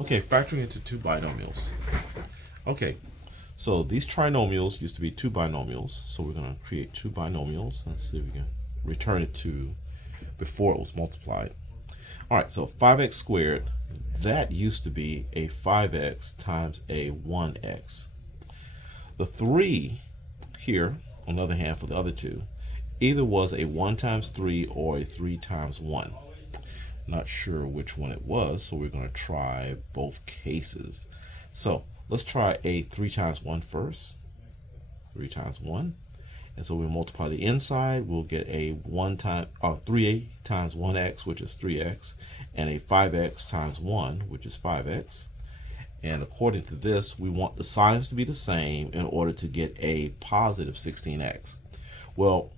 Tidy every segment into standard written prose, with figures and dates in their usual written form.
Okay, factoring into two binomials. Okay, so these trinomials used to be two binomials, so we're going to create two binomials and see if we can return it to before it was multiplied. All right, so 5x squared, that used to be a 5x times a 1x. The 3 here, on the other hand, for the other two, either was a 1 times 3 or a 3 times 1. Not sure which one it was, so we're going to try both cases. So let's try a 3 times 1 first. 3 times 1. And so we multiply the inside, we'll get a 3 times 1x, which is 3x, and a 5x times 1, which is 5x. And according to this, we want the signs to be the same in order to get a positive 16x. Well,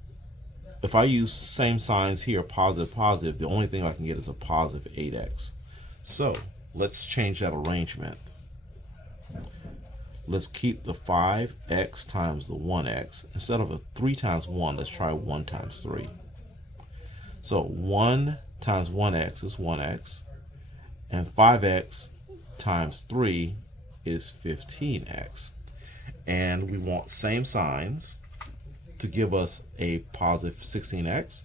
if I use same signs here, positive, positive, the only thing I can get is a positive 8x. So let's change that arrangement. Let's keep the 5x times the 1x. Instead of a 3 times 1, let's try 1 times 3. So 1 times 1x is 1x, and 5x times 3 is 15x. And we want same signs to give us a positive 16x,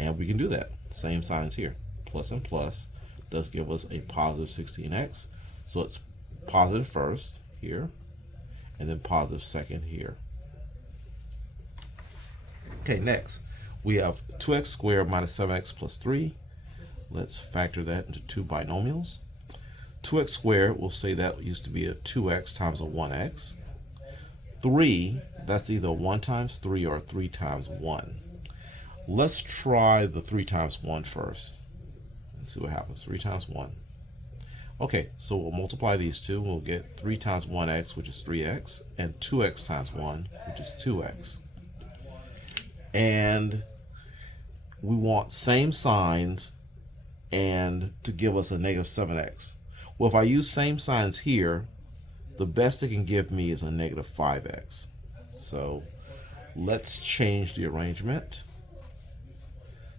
and we can do that. Same signs here. Plus and plus does give us a positive 16x. So it's positive first here, and then positive second here. Okay, next we have 2x squared minus 7x plus 3. Let's factor that into two binomials. 2x squared, we'll say that used to be a 2x times a 1x. 3, that's either 1 times 3 or 3 times 1. Let's try the 3 times 1 first. Let's see what happens. 3 times 1. Okay, so we'll multiply these two. We'll get 3 times 1x, which is 3x, and 2x times 1, which is 2x. And we want same signs and to give us a negative 7x. Well, if I use same signs here, the best it can give me is a negative 5x. So let's change the arrangement.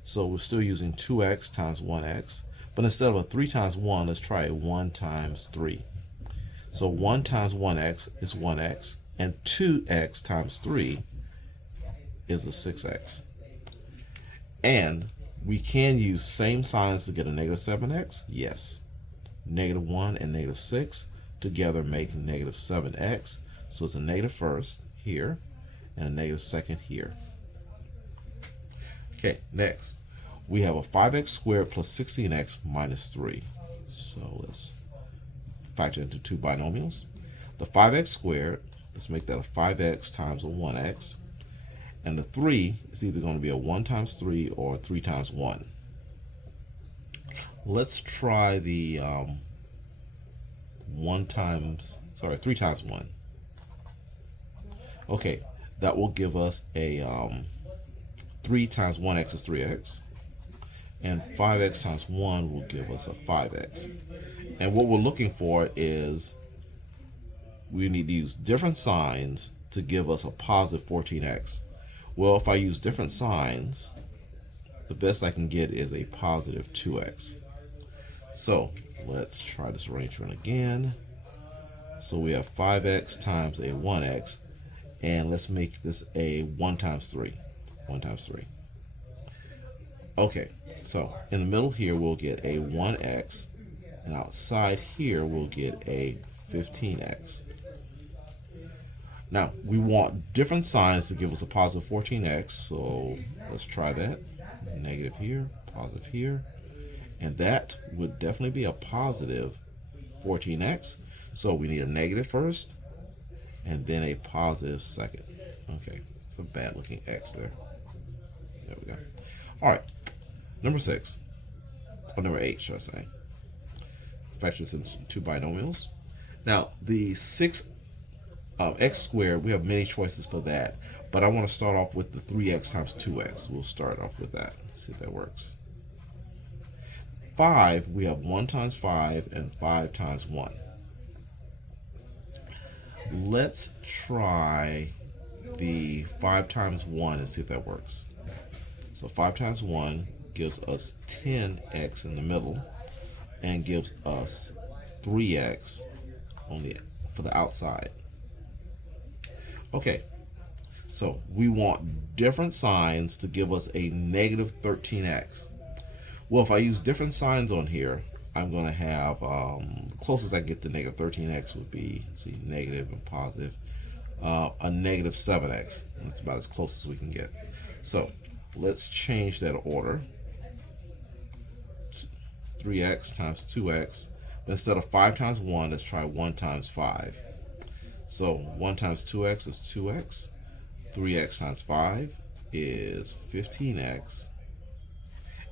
So we're still using 2x times 1x, but instead of a 3 times 1, let's try a 1 times 3. So 1 times 1x is 1x, and 2x times 3 is a 6x. And we can use same signs to get a negative 7x. Yes. Negative 1 and negative 6 together make negative 7x. So it's a negative first here and a negative second here. Okay, next we have a 5x squared plus 16x minus 3. So let's factor into two binomials. The 5x squared, let's make that a 5x times a 1x. And the 3 is either going to be a 1 times 3 or 3 times 1. Let's try the 3 times 1. Okay, that will give us a 3 times 1x is 3x, and 5x times 1 will give us a 5x. And what we're looking for is we need to use different signs to give us a positive 14x. Well, if I use different signs, the best I can get is a positive 2x. So let's try this arrangement again. So we have 5x times a 1x, and let's make this a 1 times 3. 1 times 3. Okay, so in the middle here we'll get a 1x, and outside here we'll get a 15x. Now we want different signs to give us a positive 14x, so let's try that. Negative here, positive here, and that would definitely be a positive 14x. So we need a negative first and then a positive second. Okay, it's a bad looking x there. There we go. All right, number 6, or number 8 should I say. Factor this into two binomials. Now the 6 x squared, we have many choices for that, but I want to start off with the 3x times 2x. We'll start off with that. See if that works. 5, we have 1 times 5 and 5 times 1. Let's try the 5 times 1 and see if that works. So 5 times 1 gives us 10x in the middle and gives us 3x for the outside. Okay, so we want different signs to give us a negative 13x. Well, if I use different signs on here, I'm going to have, the closest I get to negative 13x would be, let's see, negative and positive, a negative 7x. That's about as close as we can get. So let's change that order. 3x times 2x. But instead of 5 times 1, let's try 1 times 5. So 1 times 2x is 2x. 3x times 5 is 15x.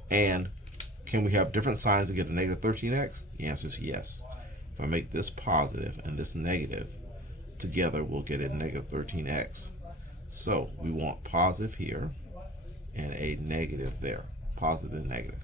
And can we have different signs to get a negative 13x? The answer is yes. If I make this positive and this negative, together we'll get a negative 13x. So we want positive here and a negative there. Positive and negative.